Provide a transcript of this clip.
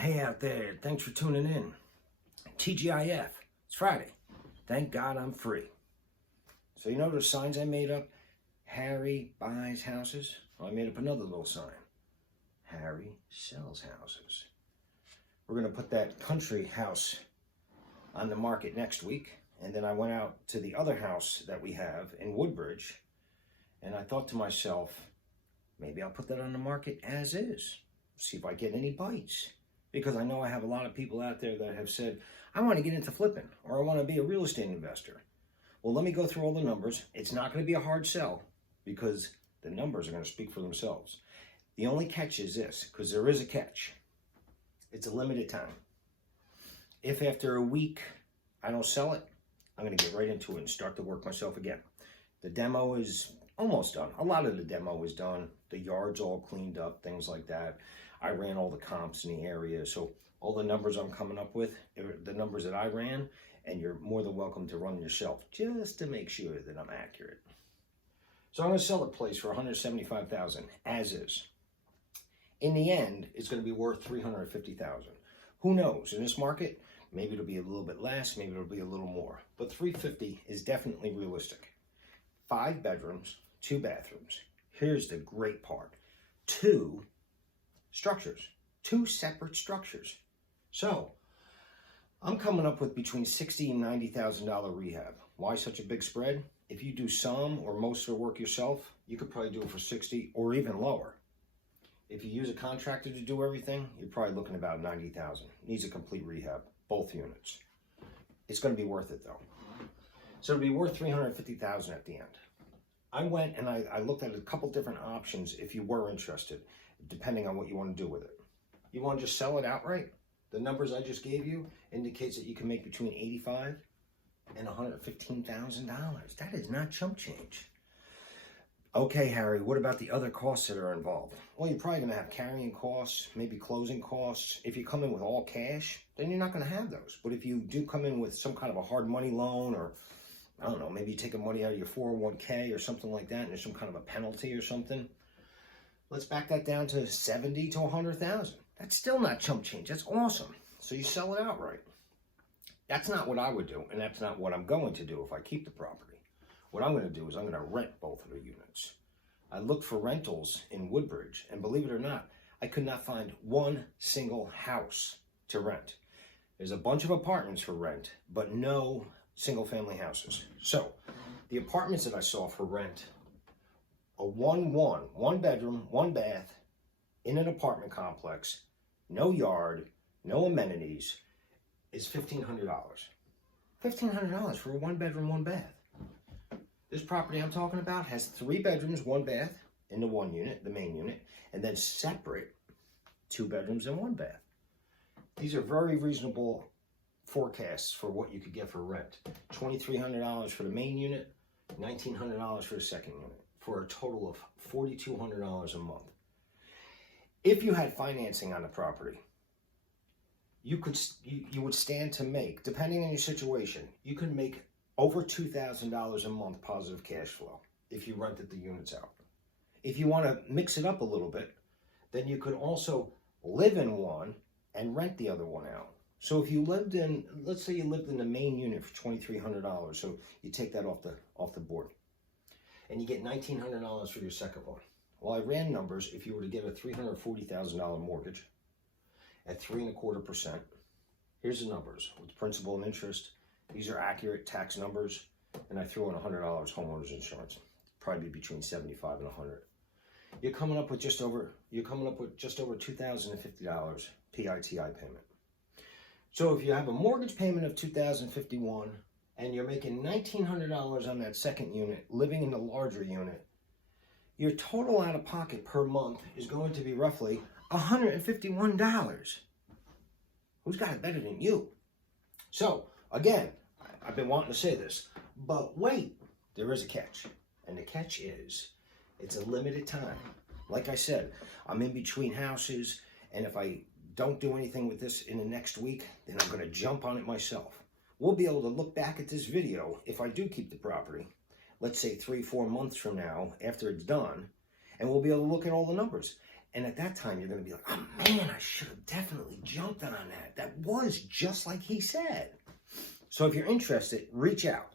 Hey out there, thanks for tuning in. TGIF, it's Friday. Thank God I'm free. So you know those signs I made up? Harry buys houses. Well, I made up another little sign. Harry sells houses. We're gonna put that country house on the market next week. And then I went out to the other house that we have in Woodbridge. And I thought to myself, maybe I'll put that on the market as is. See if I get any bites. Because I know I have a lot of people out there that have said, I want to get into flipping or I want to be a real estate investor. Well, let me go through all the numbers. It's not going to be a hard sell because the numbers are going to speak for themselves. The only catch is this, because there is a catch. It's a limited time. If after a week I don't sell it, I'm going to get right into it and start to work myself again. The demo is almost done. A lot of the demo is done. The yard's all cleaned up, things like that. I ran all the comps in the area, so all the numbers I'm coming up with are the numbers that I ran, and you're more than welcome to run yourself just to make sure that I'm accurate. So I'm going to sell the place for $175,000 as is. In the end, it's going to be worth $350,000. Who knows? In this market, maybe it'll be a little bit less, maybe it'll be a little more, but $350,000 is definitely realistic. 5 bedrooms, 2 bathrooms. Here's the great part: 2 structures, 2 separate structures. So I'm coming up with between $60,000 and $90,000 rehab. Why such a big spread? If you do some or most of the work yourself, you could probably do it for $60,000 or even lower. If you use a contractor to do everything, you're probably looking about $90,000. Needs a complete rehab, both units. It's going to be worth it though. So it'll be worth $350,000 at the end. I went and I looked at a couple different options if you were interested, depending on what you want to do with it. You want to just sell it outright? The numbers I just gave you indicates that you can make between $85,000 and $115,000. That is not chump change. Okay, Harry, what about the other costs that are involved? Well, you're probably going to have carrying costs, maybe closing costs. If you come in with all cash, then you're not going to have those. But if you do come in with some kind of a hard money loan, or I don't know, maybe you take money out of your 401k or something like that, and there's some kind of a penalty or something, let's back that down to $70,000 to $100,000. That's still not chump change. That's awesome. So you sell it outright. That's not what I would do, and that's not what I'm going to do if I keep the property. What I'm going to do is I'm going to rent both of the units. I looked for rentals in Woodbridge, and believe it or not, I could not find one single house to rent. There's a bunch of apartments for rent, but no single-family houses. So the apartments that I saw for rent, a 1 bedroom, 1 bath, in an apartment complex, no yard, no amenities, is $1,500. $1,500 for a 1 bedroom, 1 bath. This property I'm talking about has 3 bedrooms, 1 bath in the 1 unit, the main unit, and then separate 2 bedrooms and 1 bath. These are very reasonable forecasts for what you could get for rent. $2,300 for the main unit, $1,900 for the second unit, for a total of $4,200 a month. If you had financing on the property, you would stand to make, depending on your situation, you could make over $2,000 a month positive cash flow if you rented the units out. If you want to mix it up a little bit, then you could also live in one and rent the other one out. So if you lived in, let's say you lived in the main unit for $2,300, so you take that off the board, and you get $1,900 for your second one. Well, I ran numbers. If you were to get a $340,000 mortgage at 3.25%, here's the numbers with principal and interest. These are accurate tax numbers, and I threw in $100 homeowners insurance. Probably be between $75 and $100. You're coming up with just over $2,050 PITI payment. So if you have a mortgage payment of $2,051 and you're making $1,900 on that second unit, living in the larger unit, your total out of pocket per month is going to be roughly $151. Who's got it better than you? So again, I've been wanting to say this, but wait, there is a catch. And the catch is, it's a limited time. Like I said, I'm in between houses, and if I don't do anything with this in the next week, then I'm going to jump on it myself. We'll be able to look back at this video, if I do keep the property, let's say 3-4 months from now, after it's done, and we'll be able to look at all the numbers. And at that time, you're going to be like, oh man, I should have definitely jumped. jumped on that. That was just like he said. So if you're interested, reach out.